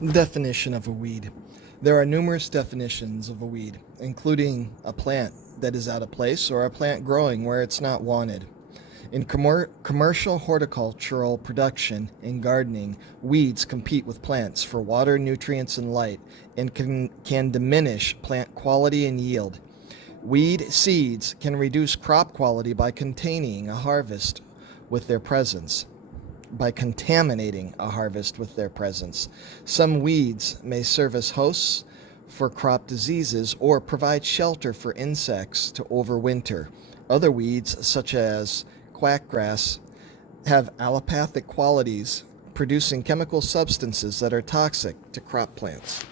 The definition of a weed. There are numerous definitions of a weed, including a plant that is out of place or a plant growing where it's not wanted. In commercial horticultural production and gardening, weeds compete with plants for water, nutrients, and light, and can diminish plant quality and yield. Weed seeds can reduce crop quality by containing a harvest with their presence. By contaminating a harvest with their presence. Some weeds may serve as hosts for crop diseases or provide shelter for insects to overwinter. Other weeds, such as quackgrass, have allopathic qualities, producing chemical substances that are toxic to crop plants.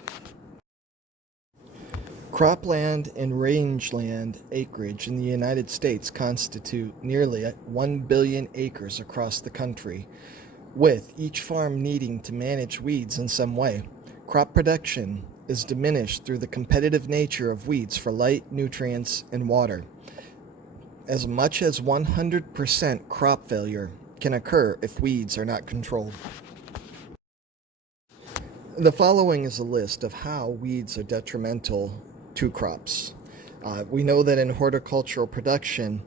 Cropland and rangeland acreage in the United States constitute nearly 1 billion acres across the country, with each farm needing to manage weeds in some way. Crop production is diminished through the competitive nature of weeds for light, nutrients, and water. As much as 100% crop failure can occur if weeds are not controlled. The following is a list of how weeds are detrimental to crops. We know that in horticultural production,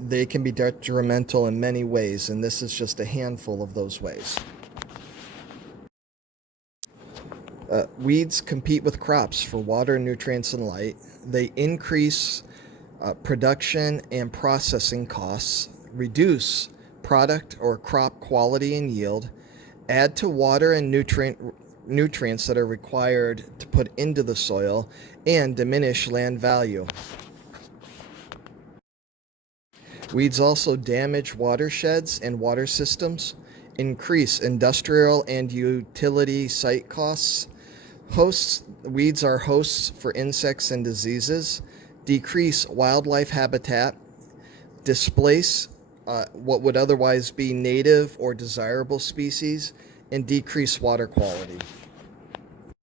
they can be detrimental in many ways, and this is just a handful of those ways. Weeds compete with crops for water, nutrients, and light. They increase production and processing costs, reduce product or crop quality and yield, add to water and nutrients that are required to put into the soil, and diminish land value. Weeds also damage watersheds and water systems, increase industrial and utility site costs. Weeds are hosts for insects and diseases, decrease wildlife habitat, displace what would otherwise be native or desirable species, and decrease water quality.